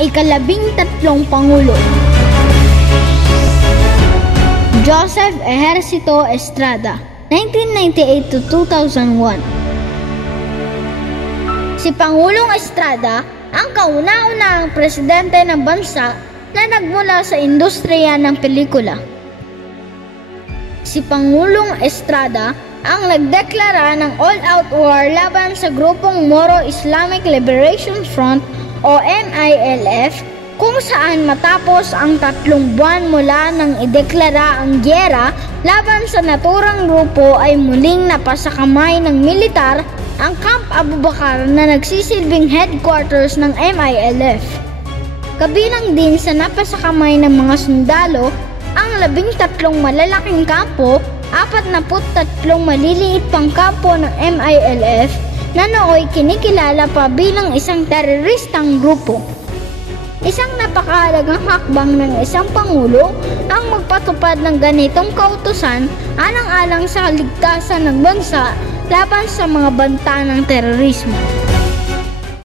ika-13 Pangulo. Joseph Ejercito Estrada, 1998 to 2001. Si Pangulong Estrada ang kauna-unahang presidente ng bansa na nagmula sa industriya ng pelikula. Si Pangulong Estrada ang nagdeklara ng all-out war laban sa grupong Moro Islamic Liberation Front o MILF, kung saan matapos ang 3 buwan mula nang ideklara ang gyera laban sa naturang grupo ay muling napasakamay ng militar ang Camp Abu Bakar na nagsisilbing headquarters ng MILF. Kabilang din sa napasakamay ng mga sundalo ang 13 malalaking kampo, 43 maliliit pang kampo ng MILF na nooy kinikilala pa bilang isang teroristang grupo. Isang napakahalagang hakbang ng isang pangulo ang magpatupad ng ganitong kautusan alang-alang sa kaligtasan ng bansa laban sa mga banta ng terorismo.